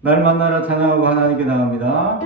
날 만나러 찬양하고 하나님께 나갑니다.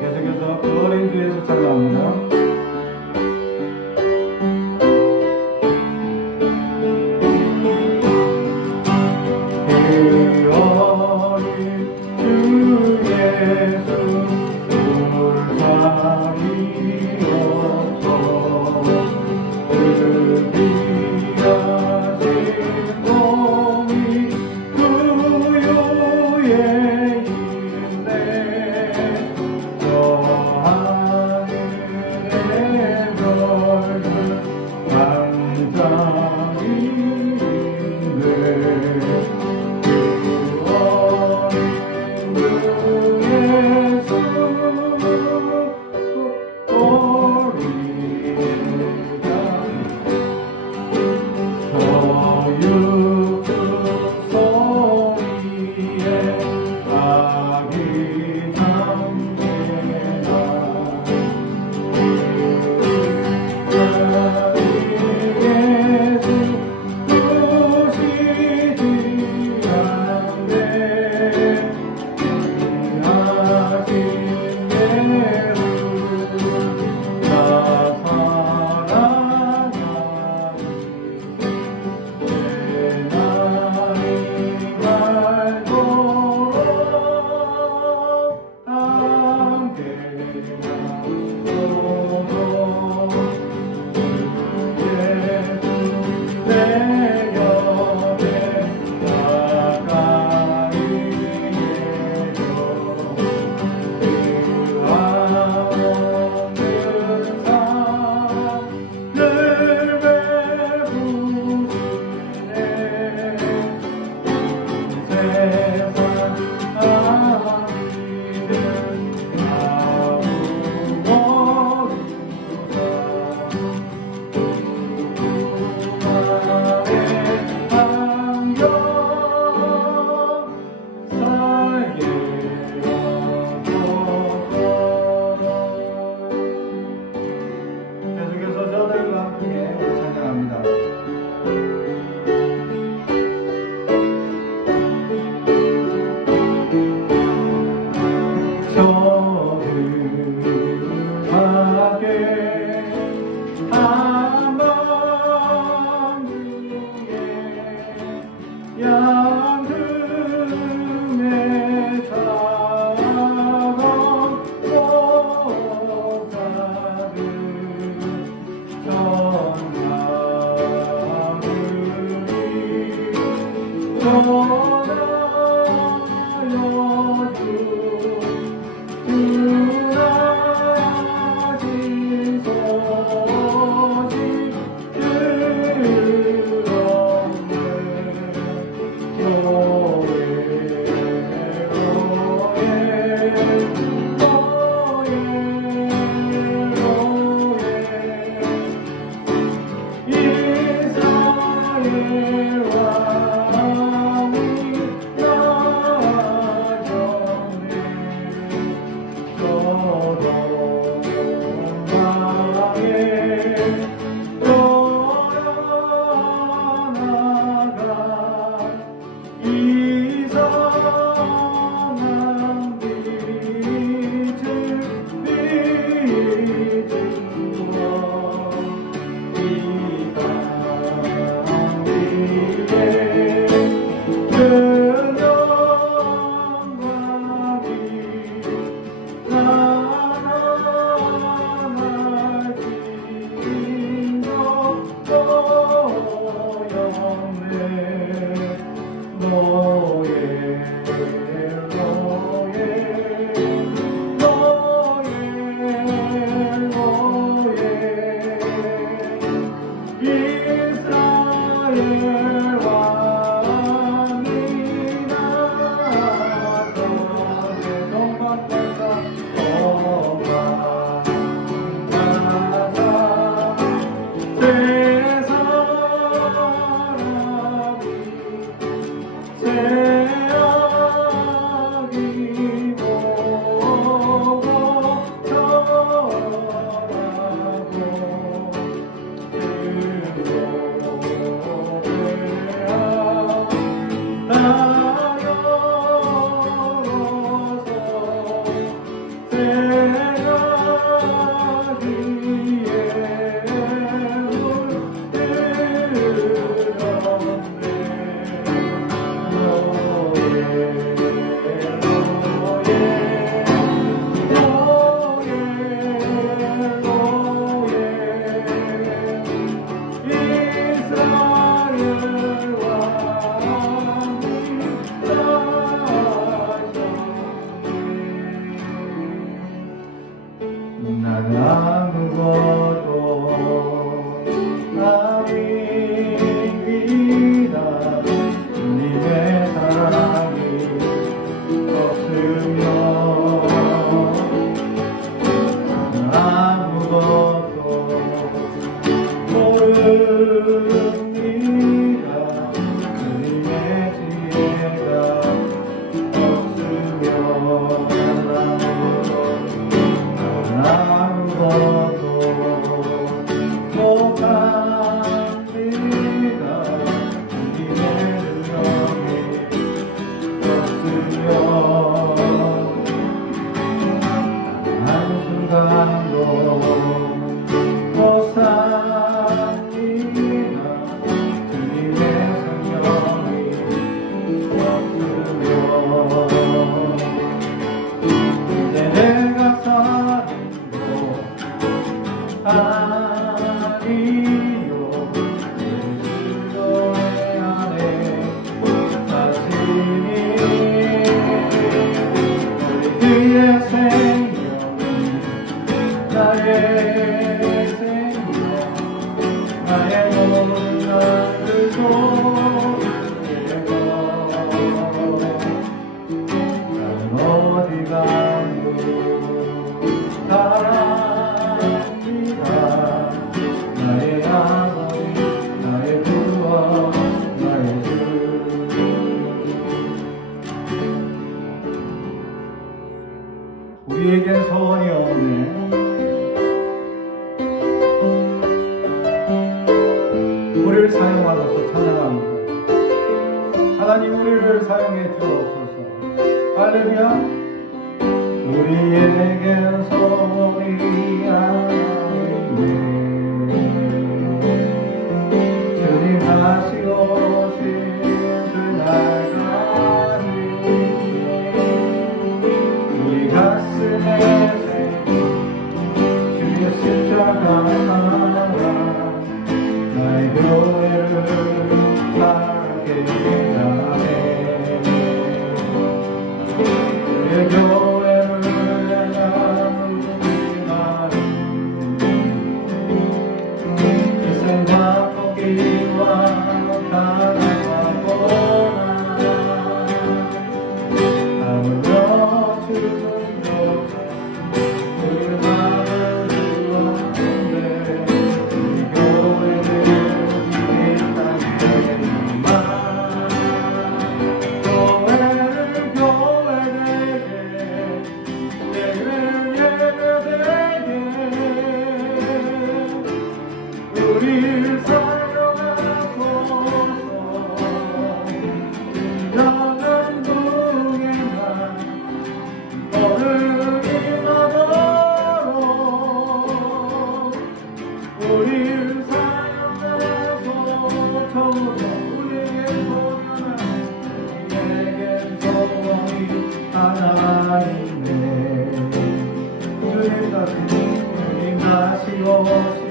계속해서 그 어린 주에서 찬양합니다. 그 어린 주 예수 불살이 없어 그 귀하신 몸이 구유에 있네 저 하늘의 별들 반짝이는데 계속해서 저들과 함께 찬양합니다. 저들에게 한밤 중에 양금의 작은 꽃자들 이상한 빛을 난 아무것도 아닙니다. 주님의 사랑이 없으면 아무것도 모릅니다. 주님의 지혜가 없으면 아무것도 못합니다. 주님의 능력이 없으면 한순간도 못 삽니다. 주님의 성령이 없으면 이제 내가 아니요 예수의 안에 사시니 우리 그의 생명이 나의 생명 나의 모든 것을 소유해고 나는 어디 가고 나의 아버지 나의 구원 나의 주 우리에겐 소원이 없네. 우리를 사용하소서 찬양합니다. 하나님 우리를 사용해 주옵소서. 할렐루야. 우리에겐 소원이 아닌데 주님 다시 오실 그날까지 우리 가슴에 주의 십자가 하나 나의 교회를 살게 하네. 주의 교회를 우리를 사랑하소서. 나는 동행한 어른이 나도록 우리를 사랑하소서. 저보다 우리에게 소원한 우리에게 소원이 하나 있네. 주님 다시 오실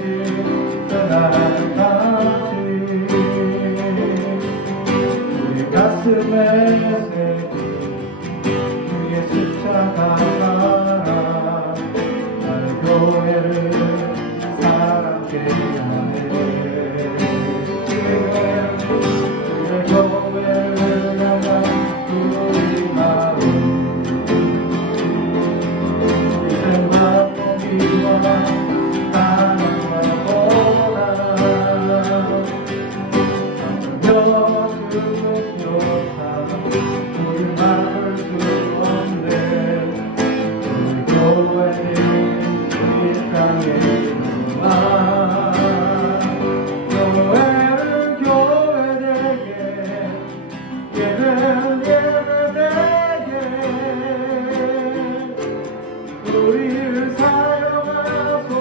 그날까지 우리 가슴에 예배되게 우리를 사용하소서.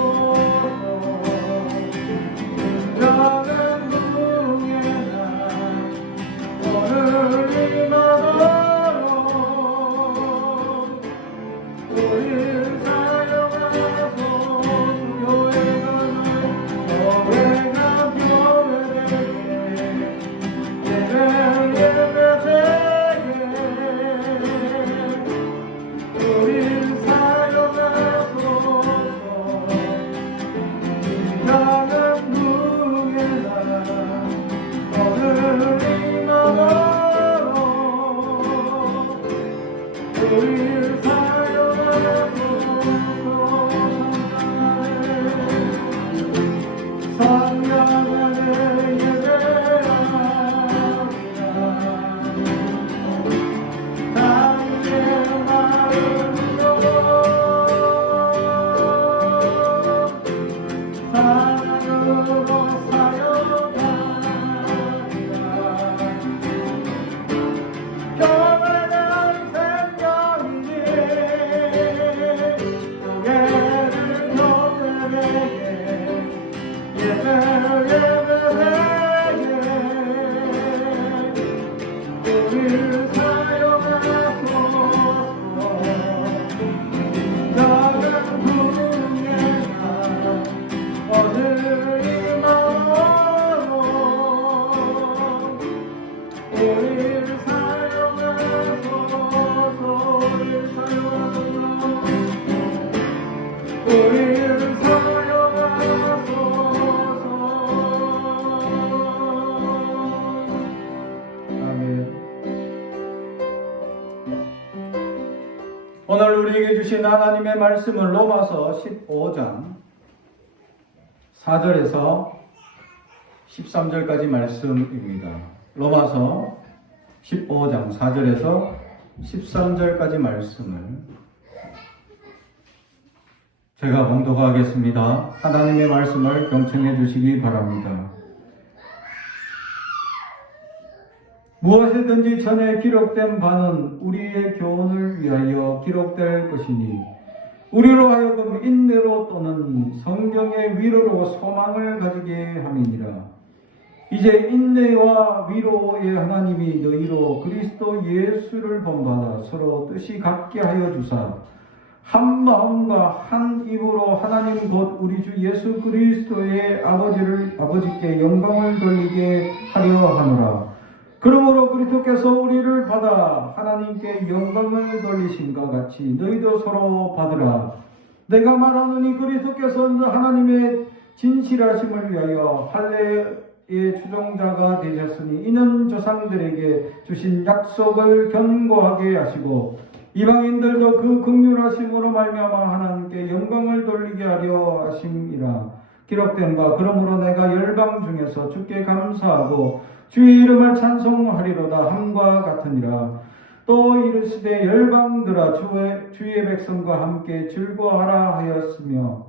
나는 누구에나 오늘 이 마음으로 우리를 사용하소서. 교회가 교회되게 예배되게 우리를 사용하소서. 나는 누구에나 오늘 이 마음으로 우리를 사용하소서. 성령의 예배합니다. 나의 마음으로 사랑으로 사용합니다. 교회는 생명이니 교회를 교회되게 예배되게 우리를 사용하소서. 나는 누구에나 오늘 이 마음으로 우리를 사용하소서. 우리를 사용하소서. 아멘. 오늘 우리에게 주신 하나님의 말씀은 로마서 15장 4절에서 13절까지 말씀입니다. 로마서 15장 4절에서 13절까지 말씀을 제가 봉독하겠습니다. 하나님의 말씀을 경청해 주시기 바랍니다. 무엇이든지 전에 기록된 바는 우리의 교훈을 위하여 기록될 것이니 우리로 하여금 인내로 또는 성경의 위로로 소망을 가지게 함이니라. 이제 인내와 위로의 하나님이 너희로 그리스도 예수를 본받아 서로 뜻이 같게 하여 주사 한 마음과 한 입으로 하나님 곧 우리 주 예수 그리스도의 아버지께 영광을 돌리게 하려 하노라. 그러므로 그리스도께서 우리를 받아 하나님께 영광을 돌리신과 같이 너희도 서로 받으라. 내가 말하노니 그리스도께서 하나님의 진실하심을 위하여 할례의 추종자가 되셨으니 이는 조상들에게 주신 약속을 견고하게 하시고 이방인들도 그 긍휼하심으로 말미암아 하나님께 영광을 돌리게 하려 하심이라. 기록된 바 그러므로 내가 열방 중에서 주께 감사하고 주의 이름을 찬송하리로다 함과 같으니라. 또 이르시되 열방들아 주의 백성과 함께 즐거워하라 하였으며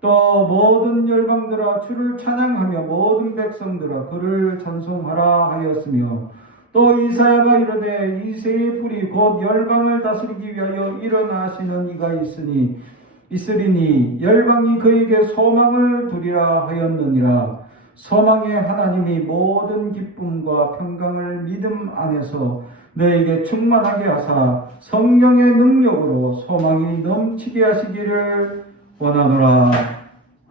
또 모든 열방들아 주를 찬양하며 모든 백성들아 그를 찬송하라 하였으며 또 이사야가 이르되 이새의 뿔이 곧 열방을 다스리기 위하여 일어나시는 이가 있으리니 열방이 그에게 소망을 두리라 하였느니라. 소망의 하나님이 모든 기쁨과 평강을 믿음 안에서 너에게 충만하게 하사 성령의 능력으로 소망이 넘치게 하시기를 원하노라.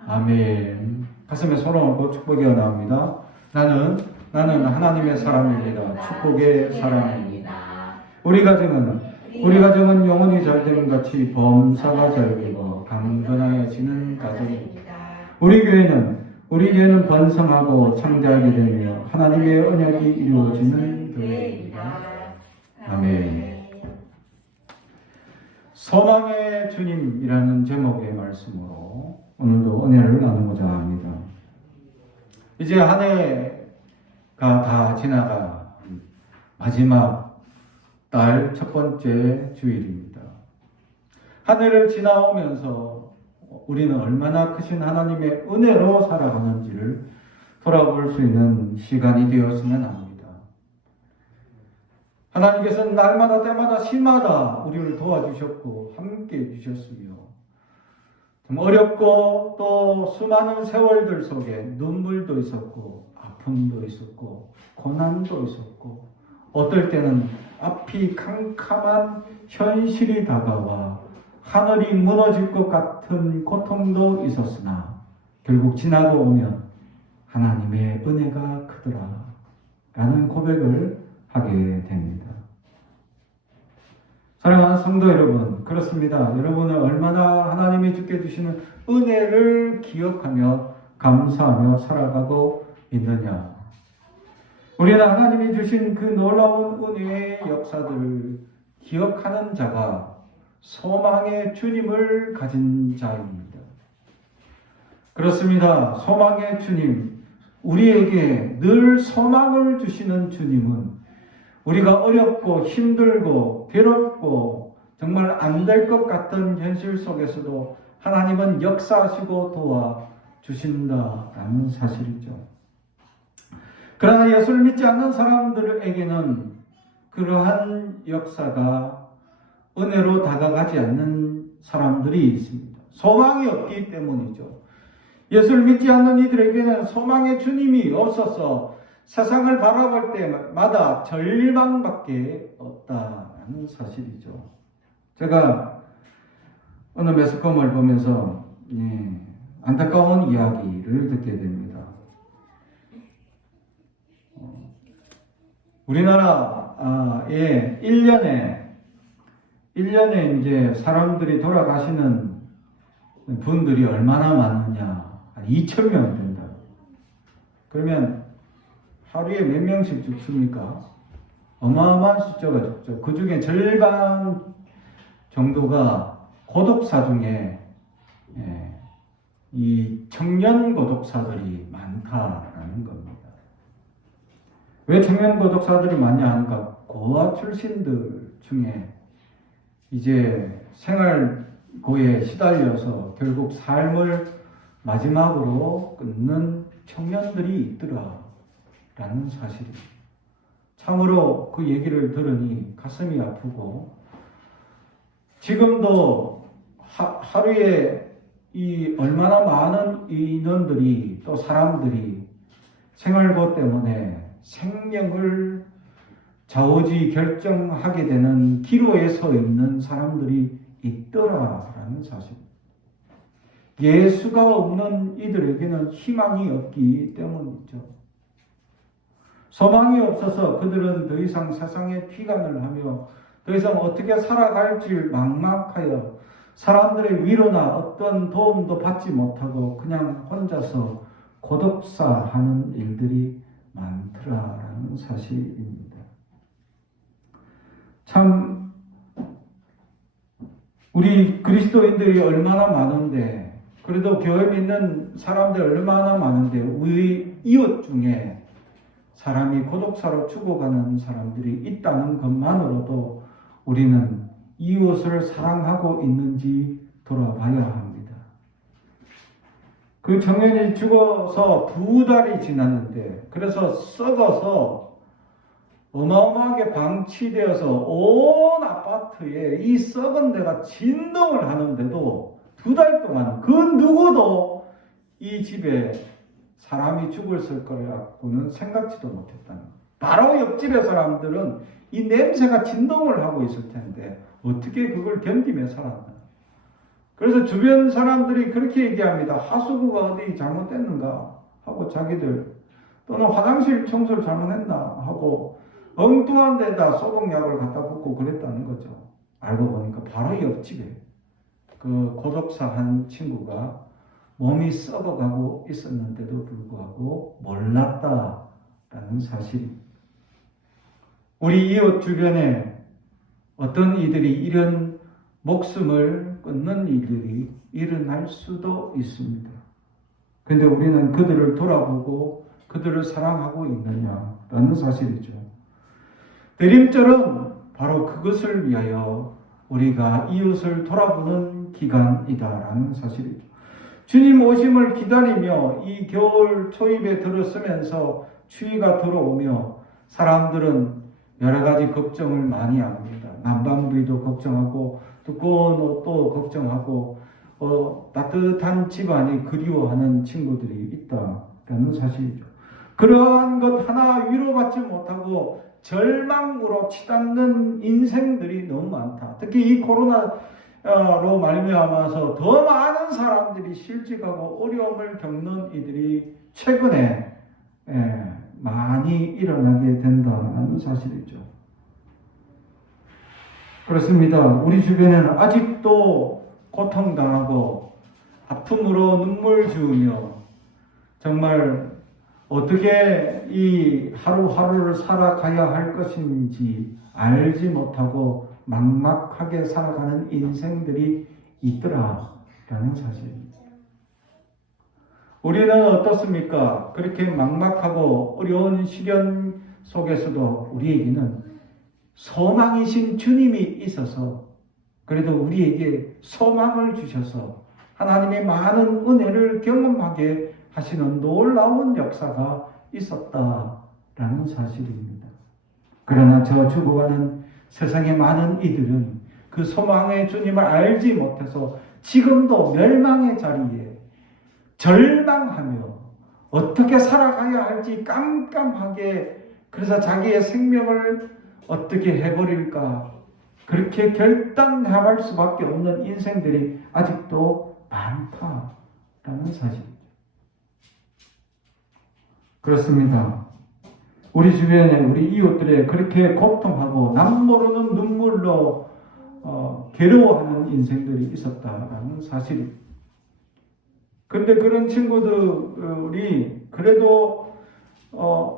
아멘. 가슴에 손을 얹고 축복이 나옵니다. 나는 하나님의 사람입니다. 축복의 사람입니다. 우리 가정은 영혼이 잘됨 같이 범사가 잘 되고 강건해지는 가정입니다. 우리 교회는 번성하고 창대하게 되며 하나님의 언약이 이루어지는 교회입니다. 아멘. 소망의 주님이라는 제목의 말씀으로 오늘도 은혜를 나누고자 합니다. 이제 한 해가 다 지나가 마지막 달 첫 번째 주일입니다. 한 해를 지나오면서 우리는 얼마나 크신 하나님의 은혜로 살아가는지를 돌아볼 수 있는 시간이 되었으면 합니다. 하나님께서는 날마다 때마다 시마다 우리를 도와주셨고 함께 해주셨으며 좀 어렵고 또 수많은 세월들 속에 눈물도 있었고 아픔도 있었고 고난도 있었고 어떨 때는 앞이 캄캄한 현실이 다가와 하늘이 무너질 것 같은 고통도 있었으나 결국 지나고 오면 하나님의 은혜가 크더라 라는 고백을 하게 됩니다. 사랑하는 성도 여러분, 그렇습니다. 여러분은 얼마나 하나님이 주께 주시는 은혜를 기억하며 감사하며 살아가고 있느냐. 우리는 하나님이 주신 그 놀라운 은혜의 역사들을 기억하는 자가 소망의 주님을 가진 자입니다. 그렇습니다. 소망의 주님, 우리에게 늘 소망을 주시는 주님은 우리가 어렵고 힘들고 괴롭고 정말 안 될 것 같은 현실 속에서도 하나님은 역사하시고 도와주신다라는 사실이죠. 그러나 예수를 믿지 않는 사람들에게는 그러한 역사가 은혜로 다가가지 않는 사람들이 있습니다. 소망이 없기 때문이죠. 예수를 믿지 않는 이들에게는 소망의 주님이 없어서 세상을 바라볼 때마다 절망밖에 없다는 사실이죠. 제가 어느 매스컴을 보면서 안타까운 이야기를 듣게 됩니다. 우리나라에 1년에 이제 사람들이 돌아가시는 분들이 얼마나 많으냐? 한 2,000명 된다. 그러면 하루에 몇 명씩 죽습니까? 어마어마한 숫자가 죽죠. 그 중에 절반 정도가 고독사 중에 이 청년 고독사들이 많다라는 겁니다. 왜 청년 고독사들이 많냐 하니까 고아 출신들 중에 이제 생활고에 시달려서 결국 삶을 마지막으로 끊는 청년들이 있더라 라는 사실입니다. 참으로 그 얘기를 들으니 가슴이 아프고 지금도 하루에 이 얼마나 많은 인원들이 또 사람들이 생활고 때문에 생명을 좌우지 결정하게 되는 기로에 서 있는 사람들이 있더라라는 사실입니다. 예수가 없는 이들에게는 희망이 없기 때문이죠. 소망이 없어서 그들은 더 이상 세상에 피관을 하며 더 이상 어떻게 살아갈지 막막하여 사람들의 위로나 어떤 도움도 받지 못하고 그냥 혼자서 고독사하는 일들이 많더라라는 사실입니다. 참 우리 그리스도인들이 얼마나 많은데 그래도 교회 믿는 사람들 얼마나 많은데 우리 이웃 중에 사람이 고독사로 죽어가는 사람들이 있다는 것만으로도 우리는 이웃을 사랑하고 있는지 돌아봐야 합니다. 그 청년이 죽어서 2달이 지났는데 그래서 썩어서 어마어마하게 방치되어서 온 아파트에 이 썩은 데가 진동을 하는데도 2달 동안 그 누구도 이 집에 사람이 죽었을 거라고는 생각지도 못했다는 거예요. 바로 옆집의 사람들은 이 냄새가 진동을 하고 있을 텐데 어떻게 그걸 견디며 살았나. 그래서 주변 사람들이 그렇게 얘기합니다. 하수구가 어디 잘못됐는가 하고 자기들 또는 화장실 청소를 잘못했나 하고 엉뚱한 데다 소독약을 갖다 붓고 그랬다는 거죠. 알고 보니까 바로 옆집에 그 고독사 한 친구가 몸이 썩어가고 있었는데도 불구하고 몰랐다라는 사실입니다. 우리 이웃 주변에 어떤 이들이 이런 목숨을 끊는 일들이 일어날 수도 있습니다. 그런데 우리는 그들을 돌아보고 그들을 사랑하고 있느냐라는 사실이죠. 대림절은 바로 그것을 위하여 우리가 이웃을 돌아보는 기간이다라는 사실이죠. 주님 오심을 기다리며 이 겨울 초입에 들어서면서 추위가 들어오며 사람들은 여러 가지 걱정을 많이 합니다. 난방비도 걱정하고 두꺼운 옷도 걱정하고 따뜻한 집안이 그리워하는 친구들이 있다라는 사실이죠. 그러한 것 하나 위로받지 못하고 절망으로 치닫는 인생들이 너무 많다. 특히 이 코로나로 말미암아서 더 많은 사람들이 실직하고 어려움을 겪는 이들이 최근에 많이 일어나게 된다는 사실이죠. 그렇습니다. 우리 주변에는 아직도 고통당하고 아픔으로 눈물 지으며 정말 어떻게 이 하루하루를 살아가야 할 것인지 알지 못하고 막막하게 살아가는 인생들이 있더라라는 사실입니다. 우리는 어떻습니까? 그렇게 막막하고 어려운 시련 속에서도 우리에게는 소망이신 주님이 있어서 그래도 우리에게 소망을 주셔서 하나님의 많은 은혜를 경험하게 하시는 놀라운 역사가 있었다라는 사실입니다. 그러나 저 죽어가는 세상의 많은 이들은 그 소망의 주님을 알지 못해서 지금도 멸망의 자리에 절망하며 어떻게 살아가야 할지 깜깜하게 그래서 자기의 생명을 어떻게 해버릴까 그렇게 결단할 수밖에 없는 인생들이 아직도 많다라는 사실입니다. 그렇습니다. 우리 주변에 우리 이웃들의 그렇게 고통하고 남모르는 눈물로 괴로워하는 인생들이 있었다라는 사실입니다. 그런데 그런 친구들이 그래도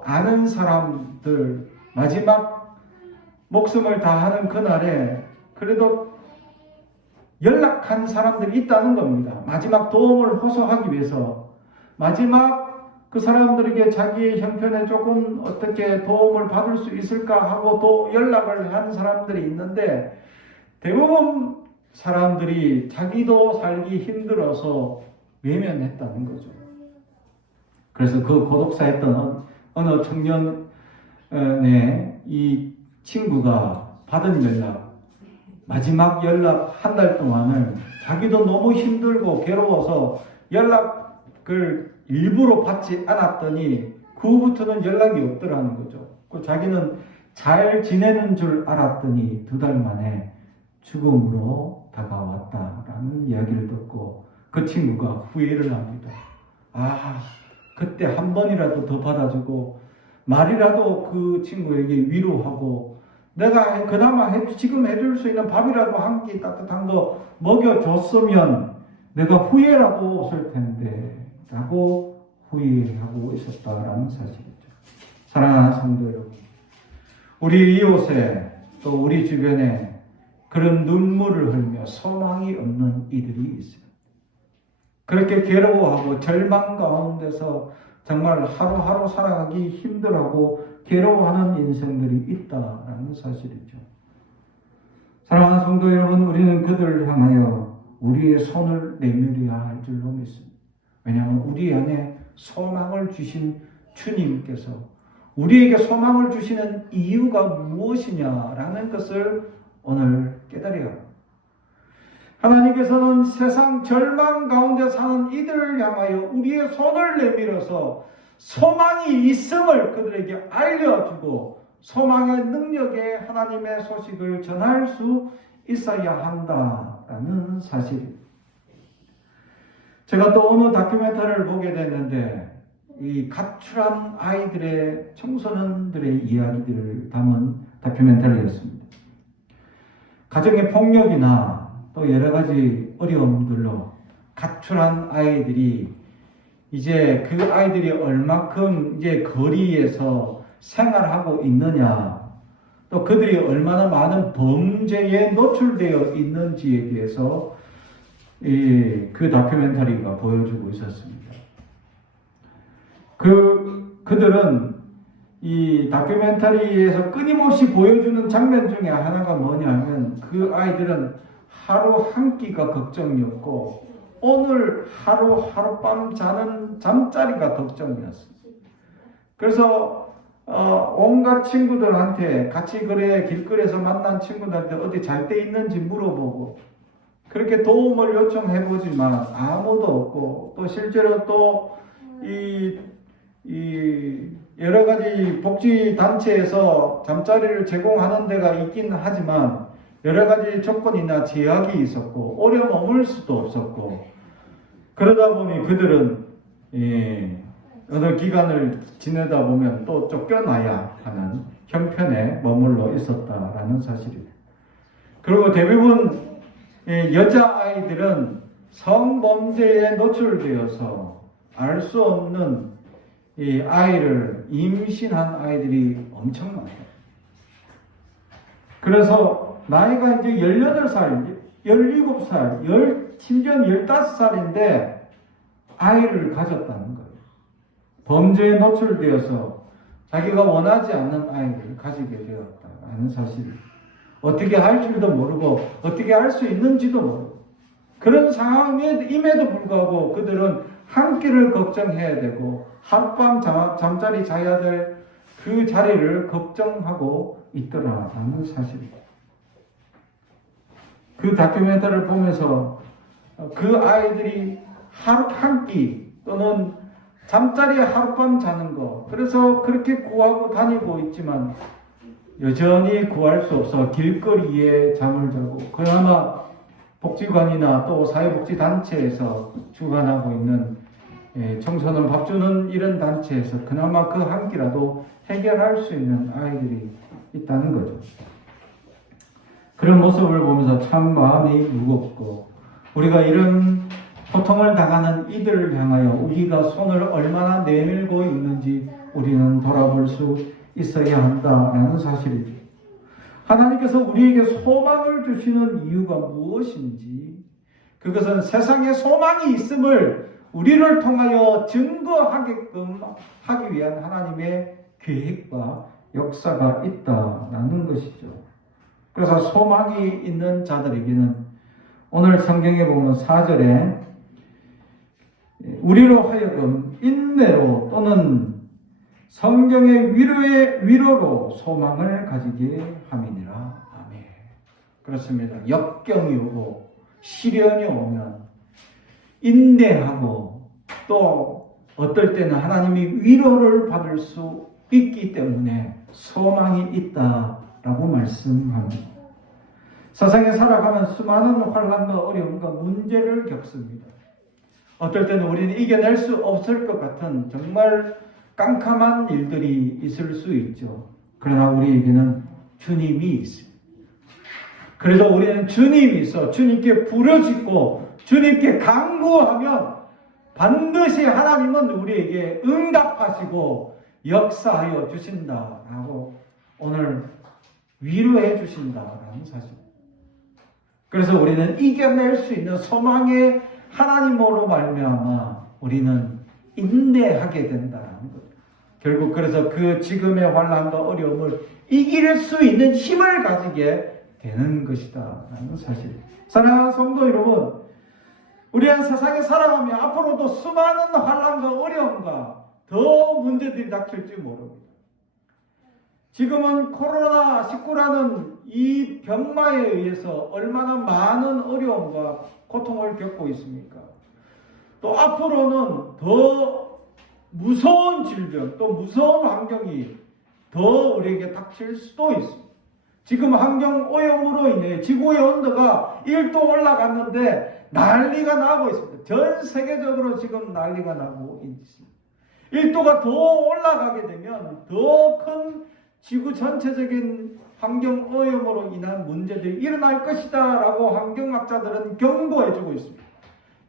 아는 사람들 마지막 목숨을 다하는 그날에 그래도 연락한 사람들이 있다는 겁니다. 마지막 도움을 호소하기 위해서 마지막 그 사람들에게 자기의 형편에 조금 어떻게 도움을 받을 수 있을까 하고 또 연락을 한 사람들이 있는데 대부분 사람들이 자기도 살기 힘들어서 외면했다는 거죠. 그래서 그 고독사했던 어느 청년의 이 친구가 받은 연락, 마지막 연락 한 달 동안을 자기도 너무 힘들고 괴로워서 연락을 일부러 받지 않았더니 그 후부터는 연락이 없더라는 거죠. 자기는 잘 지내는 줄 알았더니 2달 만에 죽음으로 다가왔다라는 이야기를 듣고 그 친구가 후회를 합니다. 그때 한 번이라도 더 받아주고 말이라도 그 친구에게 위로하고 내가 그나마 지금 해줄 수 있는 밥이라도 한 끼 따뜻한 거 먹여줬으면 내가 후회라도 없을 텐데 라고 후회하고 있었다라는 사실이죠. 사랑하는 성도 여러분, 우리 이웃에 또 우리 주변에 그런 눈물을 흘며 소망이 없는 이들이 있어요. 그렇게 괴로워하고 절망 가운데서 정말 하루하루 살아가기 힘들어하고 괴로워하는 인생들이 있다라는 사실이죠. 사랑하는 성도 여러분, 우리는 그들을 향하여 우리의 손을 내밀어야 할 줄로 믿습니다. 왜냐하면 우리 안에 소망을 주신 주님께서 우리에게 소망을 주시는 이유가 무엇이냐라는 것을 오늘 깨달아야 합니다. 하나님께서는 세상 절망 가운데 사는 이들을 향하여 우리의 손을 내밀어서 소망이 있음을 그들에게 알려주고 소망의 능력에 하나님의 소식을 전할 수 있어야 한다라는 사실입니다. 제가 또 어느 다큐멘터리를 보게 됐는데 이 가출한 아이들의 청소년들의 이야기들을 담은 다큐멘터리였습니다. 가정의 폭력이나 또 여러 가지 어려움들로 가출한 아이들이 이제 그 아이들이 얼마큼 이제 거리에서 생활하고 있느냐, 또 그들이 얼마나 많은 범죄에 노출되어 있는지에 대해서 그 다큐멘터리가 보여주고 있었습니다. 그들은 이 다큐멘터리에서 끊임없이 보여주는 장면 중에 하나가 뭐냐면 그 아이들은 하루 한 끼가 걱정이었고 오늘 하룻밤 자는 잠자리가 걱정이었습니다. 그래서 온갖 친구들한테 같이 길거리에서 만난 친구들한테 어디 잘 때 있는지 물어보고 그렇게 도움을 요청해보지만 아무도 없고 또 실제로 또 이 여러 가지 복지단체에서 잠자리를 제공하는 데가 있긴 하지만 여러 가지 조건이나 제약이 있었고 오래 머물 수도 없었고 그러다 보니 그들은 어느 기간을 지내다 보면 또 쫓겨나야 하는 형편에 머물러 있었다라는 사실입니다. 그리고 대부분 여자아이들은 성범죄에 노출되어서 알 수 없는 이 아이를 임신한 아이들이 엄청 많아요. 그래서 나이가 이제 18살, 17살, 심지어 15살인데 아이를 가졌다는 거예요. 범죄에 노출되어서 자기가 원하지 않는 아이를 가지게 되었다는 사실. 어떻게 할 줄도 모르고 어떻게 할 수 있는지도 모르고 그런 상황임에도 불구하고 그들은 한 끼를 걱정해야 되고 하룻밤 잠자리 자야 될 그 자리를 걱정하고 있더라라는 사실입니다. 그 다큐멘터리를 보면서 그 아이들이 하루 한 끼 또는 잠자리에 하룻밤 자는 거 그래서 그렇게 구하고 다니고 있지만 여전히 구할 수 없어 길거리에 잠을 자고 그나마 복지관이나 또 사회복지단체에서 주관하고 있는 청소년 밥 주는 이런 단체에서 그나마 그 한 끼라도 해결할 수 있는 아이들이 있다는 거죠. 그런 모습을 보면서 참 마음이 무겁고 우리가 이런 고통을 당하는 이들을 향하여 우리가 손을 얼마나 내밀고 있는지 우리는 돌아볼 수 있어야 한다라는 사실이죠. 하나님께서 우리에게 소망을 주시는 이유가 무엇인지 그것은 세상에 소망이 있음을 우리를 통하여 증거하게끔 하기 위한 하나님의 계획과 역사가 있다라는 것이죠. 그래서 소망이 있는 자들에게는 오늘 성경에 보면 4절에 우리로 하여금 인내로 또는 성경의 위로로 소망을 가지게 함이니라. 아멘. 그렇습니다. 역경이 오고 시련이 오면 인내하고 또 어떨 때는 하나님이 위로를 받을 수 있기 때문에 소망이 있다라고 말씀합니다. 세상에 살아가면 수많은 환난과 어려움과 문제를 겪습니다. 어떨 때는 우리는 이겨낼 수 없을 것 같은 정말 깜깜한 일들이 있을 수 있죠. 그러나 우리에게는 주님이 있습니다. 그래도 우리는 주님이 있어 주님께 부르짖고 주님께 간구하면 반드시 하나님은 우리에게 응답하시고 역사하여 주신다라고 오늘 위로해 주신다라는 사실. 그래서 우리는 이겨낼 수 있는 소망의 하나님으로 말미암아 우리는 인내하게 된다는 것. 결국 그래서 그 지금의 환난과 어려움을 이길 수 있는 힘을 가지게 되는 것이다라는 사실. 사랑하는 성도 여러분, 우리는 세상에 살아가며 앞으로도 수많은 환난과 어려움과 더 문제들이 닥칠지 모릅니다. 지금은 코로나19라는 이 병마에 의해서 얼마나 많은 어려움과 고통을 겪고 있습니까? 또 앞으로는 더 무서운 질병, 또 무서운 환경이 더 우리에게 닥칠 수도 있습니다. 지금 환경 오염으로 인해 지구의 온도가 1도 올라갔는데 난리가 나고 있습니다. 전 세계적으로 지금 난리가 나고 있습니다. 1도가 더 올라가게 되면 더 큰 지구 전체적인 환경 오염으로 인한 문제들이 일어날 것이다 라고 환경학자들은 경고해주고 있습니다.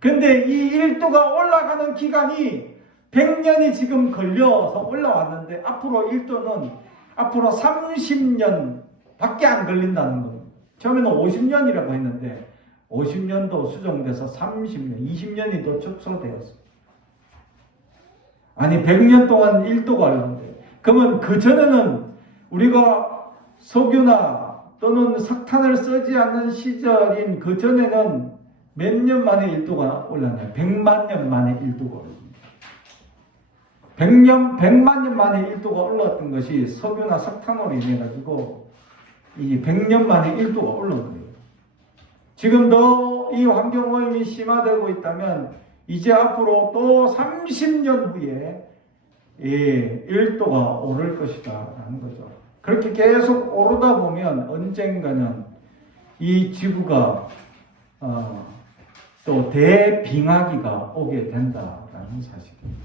근데 이 1도가 올라가는 기간이 100년이 지금 걸려서 올라왔는데 앞으로 1도는 앞으로 30년 밖에 안 걸린다는 겁니다. 처음에는 50년이라고 했는데 50년도 수정돼서 30년, 20년이 더 축소되었습니다. 아니 100년 동안 1도가 올랐는데 그러면 그 전에는 우리가 석유나 또는 석탄을 쓰지 않는 시절인 그 전에는 몇 년 만에 1도가 올랐나요? 100만 년 만에 1도가 올랐습니다. 100만 년 만에 1도가 올라왔던 것이 석유나 석탄으로 인해 가지고 이 100년 만에 1도가 올라온 거예요. 지금도 이 환경오염이 심화되고 있다면 이제 앞으로 또 30년 후에 1도가 오를 것이다 라는 거죠. 그렇게 계속 오르다 보면 언젠가는 이 지구가 또 대빙하기가 오게 된다라는 사실입니다.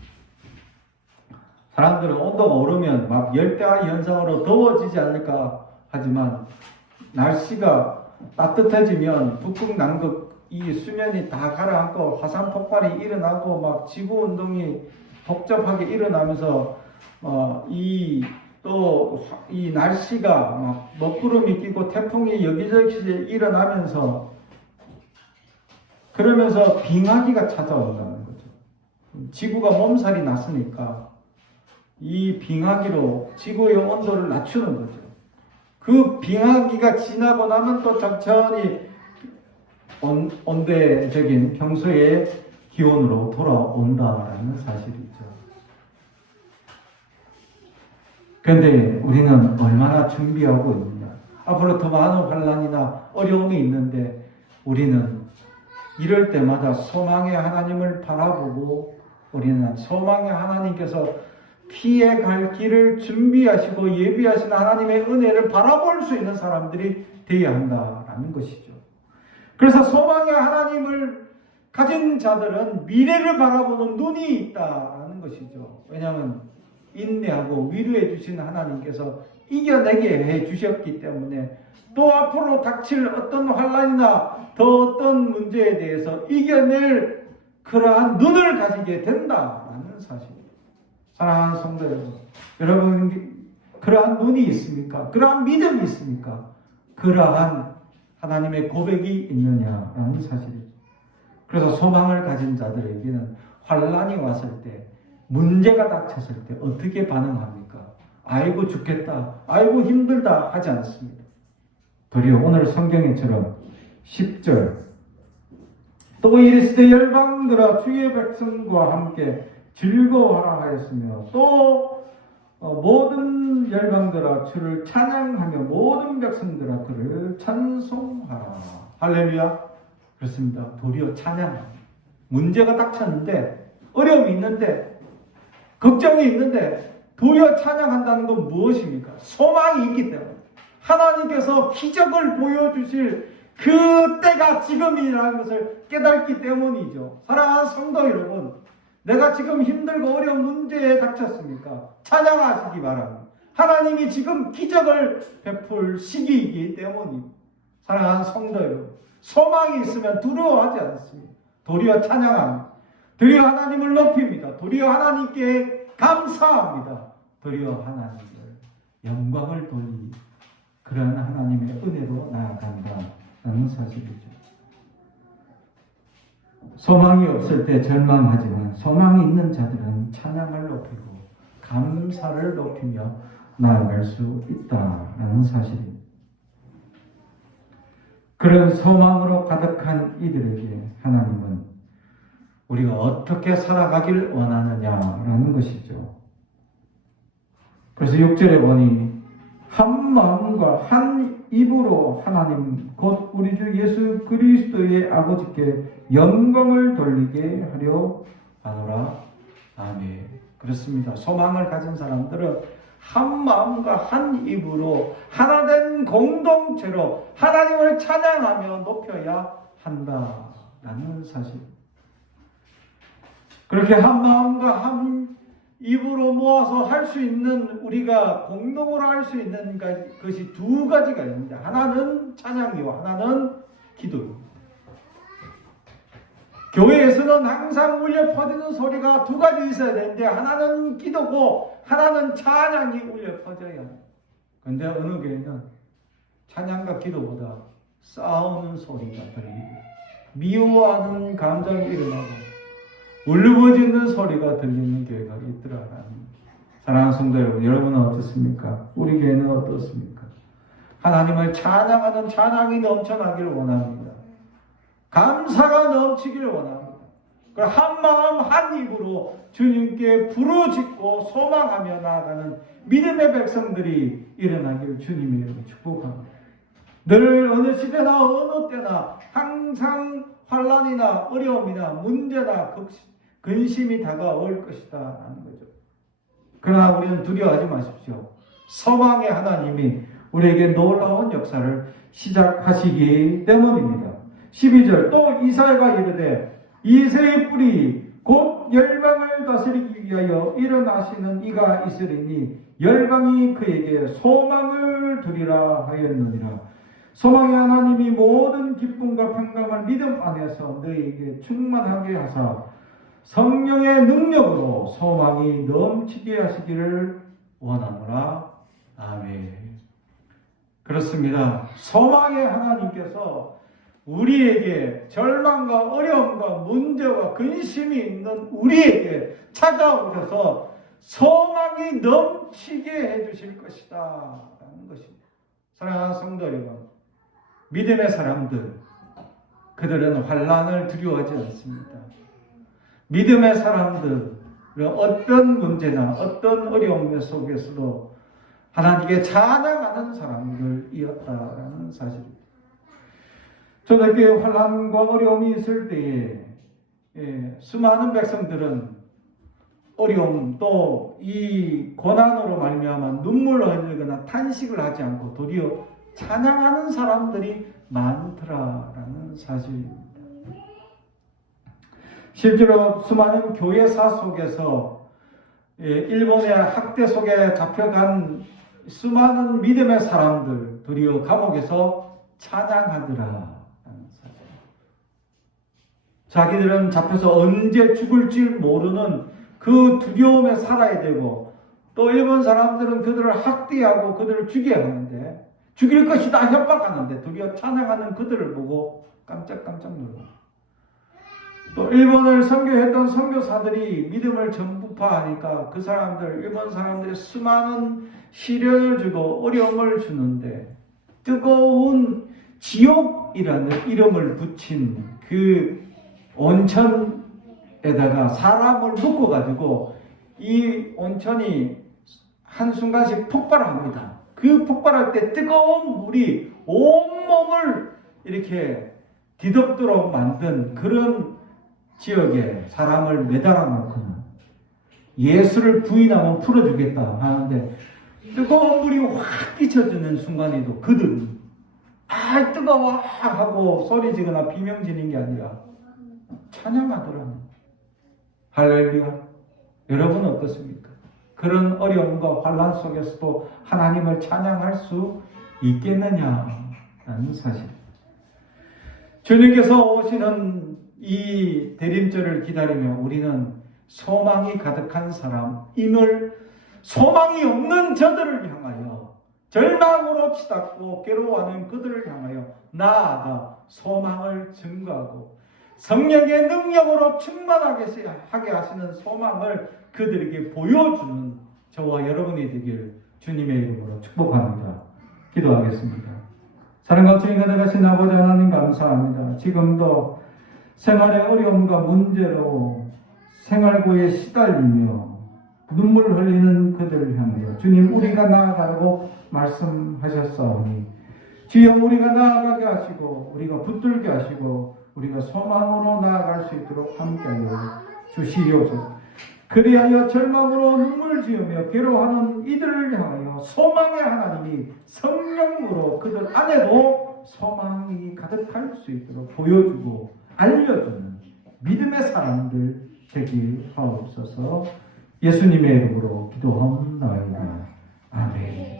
사람들은 온도가 오르면 막 열대야 현상으로 더워지지 않을까 하지만 날씨가 따뜻해지면 북극 남극 이 수면이 다 가라앉고 화산 폭발이 일어나고 막 지구 운동이 복잡하게 일어나면서 이 날씨가 막 먹구름이 끼고 태풍이 여기저기 일어나면서 그러면서 빙하기가 찾아온다는 거죠. 지구가 몸살이 났으니까 이 빙하기로 지구의 온도를 낮추는 거죠. 그 빙하기가 지나고 나면 또 천천히 온대적인 평소의 기온으로 돌아온다라는 사실이죠. 그런데 우리는 얼마나 준비하고 있느냐. 앞으로 더 많은 환난이나 어려움이 있는데 우리는 이럴 때마다 소망의 하나님을 바라보고 우리는 소망의 하나님께서 피해갈 길을 준비하시고 예비하신 하나님의 은혜를 바라볼 수 있는 사람들이 되어야 한다라는 것이죠. 그래서 소망의 하나님을 가진 자들은 미래를 바라보는 눈이 있다라는 것이죠. 왜냐하면 인내하고 위로해 주신 하나님께서 이겨내게 해 주셨기 때문에 또 앞으로 닥칠 어떤 환난이나 더 어떤 문제에 대해서 이겨낼 그러한 눈을 가지게 된다라는 사실입니다. 사랑하는 성도 여러분, 그러한 눈이 있습니까? 그러한 믿음이 있습니까? 그러한 하나님의 고백이 있느냐라는 사실이죠. 그래서 소망을 가진 자들에게는 환난이 왔을 때, 문제가 닥쳤을 때 어떻게 반응합니까? 아이고 죽겠다, 아이고 힘들다 하지 않습니다. 도리어 오늘 성경에처럼 10절 또 이르시되 열방들아 주의 백성과 함께 즐거워하라 하였으며 또 모든 열방들아 주를 찬양하며 모든 백성들아 그를 찬송하라. 할렐루야. 그렇습니다. 도리어 찬양. 문제가 닥쳤는데 어려움이 있는데 걱정이 있는데 도리어 찬양한다는 건 무엇입니까? 소망이 있기 때문에 하나님께서 기적을 보여주실 그 때가 지금이라는 것을 깨닫기 때문이죠. 사랑하는 성도 여러분, 내가 지금 힘들고 어려운 문제에 닥쳤습니까? 찬양하시기 바랍니다. 하나님이 지금 기적을 베풀 시기이기 때문입니다. 사랑하는 성도 여러분, 소망이 있으면 두려워하지 않습니다. 도리어 찬양합니다. 도리어 하나님을 높입니다. 도리어 하나님께 감사합니다. 도리어 하나님을 영광을 돌리니 그런 하나님의 은혜로 나아간다는 사실이죠. 소망이 없을 때 절망하지만 소망이 있는 자들은 찬양을 높이고 감사를 높이며 나아갈 수 있다는 사실입니다. 그런 소망으로 가득한 이들에게 하나님은 우리가 어떻게 살아가길 원하느냐라는 것이죠. 그래서 6절에 보니 한 마음과 한 입으로 하나님 곧 우리 주 예수 그리스도의 아버지께 영광을 돌리게 하려 하노라. 아멘. 그렇습니다. 소망을 가진 사람들은 한 마음과 한 입으로 하나된 공동체로 하나님을 찬양하며 높여야 한다라는 사실. 그렇게 한 마음과 한 입으로 모아서 할 수 있는, 우리가 공동으로 할 수 있는 것이 두 가지가 있습니다. 하나는 찬양이요, 하나는 기도입니다. 교회에서는 항상 울려 퍼지는 소리가 두 가지 있어야 되는데, 하나는 기도고 하나는 찬양이 울려 퍼져야 합니다. 그런데 어느 교회는 찬양과 기도보다 싸우는 소리가 들리고 미워하는 감정이 일어나고 울부짖는 소리가 들리는 교회가 있더라. 사랑하는 성도 여러분, 여러분은 어떻습니까? 우리 교회는 어떻습니까? 하나님을 찬양하는 찬양이 넘쳐나기를 원합니다. 감사가 넘치기를 원합니다. 한 마음 한 입으로 주님께 부르짖고 소망하며 나아가는 믿음의 백성들이 일어나길 주님의 이름으로 축복합니다. 늘 어느 시대나 어느 때나 항상 환난이나 어려움이나 문제나 근심이 다가올 것이다 라는 거죠. 그러나 우리는 두려워하지 마십시오. 소망의 하나님이 우리에게 놀라운 역사를 시작하시기 때문입니다. 12절 또 이사야가 이르되 이새의 뿌리 곧 열방을 다스리기 위하여 일어나시는 이가 있으리니 열방이 그에게 소망을 두리라 하였느니라. 소망의 하나님이 모든 기쁨과 평강을 믿음 안에서 너희에게 충만하게 하사 성령의 능력으로 소망이 넘치게 하시기를 원하노라. 아멘. 그렇습니다. 소망의 하나님께서 우리에게 절망과 어려움과 문제와 근심이 있는 우리에게 찾아오셔서 소망이 넘치게 해주실 것이다 라는 것입니다. 사랑하는 성도 여러분, 믿음의 사람들, 그들은 환난을 두려워하지 않습니다. 믿음의 사람들은 어떤 문제나 어떤 어려움 속에서도 하나님께 찬양하는 사람들이었다라는 사실입니다. 초대교회 환난과 어려움이 있을 때에 수많은 백성들은 어려움 또 이 고난으로 말미암아 눈물을 흘리거나 탄식을 하지 않고 도리어 찬양하는 사람들이 많더라라는 사실입니다. 실제로 수많은 교회사 속에서 일본의 학대 속에 잡혀간 수많은 믿음의 사람들 도리어 감옥에서 찬양하더라. 자기들은 잡혀서 언제 죽을지 모르는 그 두려움에 살아야 되고 또 일본 사람들은 그들을 학대하고 그들을 죽여야 하는데 죽일 것이다 협박하는데 도리어 찬양하는 그들을 보고 깜짝깜짝 놀라. 또 일본을 선교했던 선교사들이 믿음을 전부파하니까 그 사람들 일본 사람들이 수많은 시련을 주고 어려움을 주는데 뜨거운 지옥이라는 이름을 붙인 그 온천에다가 사람을 묶어가지고 이 온천이 한순간씩 폭발합니다. 그 폭발할 때 뜨거운 물이 온몸을 이렇게 뒤덮도록 만든 그런 지역에 사람을 매달아 놓고는 예수를 부인하면 풀어주겠다 하는데 뜨거운 물이 확 끼쳐지는 순간에도 그들은 아 뜨거워 하고 소리지거나 비명지는 게 아니라 찬양하더라는 할렐루야. 여러분은 어떻습니까? 그런 어려움과 환난 속에서도 하나님을 찬양할 수 있겠느냐라는 사실. 주님께서 오시는 이 대림절을 기다리며 우리는 소망이 가득한 사람임을 소망이 없는 저들을 향하여 절망으로 치닫고 괴로워하는 그들을 향하여 나아가 소망을 증거하고 성령의 능력으로 충만하게 하게 하시는 소망을 그들에게 보여주는 저와 여러분이 되길 주님의 이름으로 축복합니다. 기도하겠습니다. 사랑과 주님 가득하신 아버지 하나님 감사합니다. 지금도 생활의 어려움과 문제로 생활고에 시달리며 눈물 흘리는 그들을 향하여 주님 우리가 나아가라고 말씀하셨사오니 주여 우리가 나아가게 하시고 우리가 붙들게 하시고 우리가 소망으로 나아갈 수 있도록 함께하여 주시옵소서. 그리하여 절망으로 눈물 지으며 괴로워하는 이들을 향하여 소망의 하나님이 성령으로 그들 안에도 소망이 가득할 수 있도록 보여주고 알려주는 믿음의 사람들 되길 하옵소서. 예수님의 이름으로 기도하옵나이다. 아멘.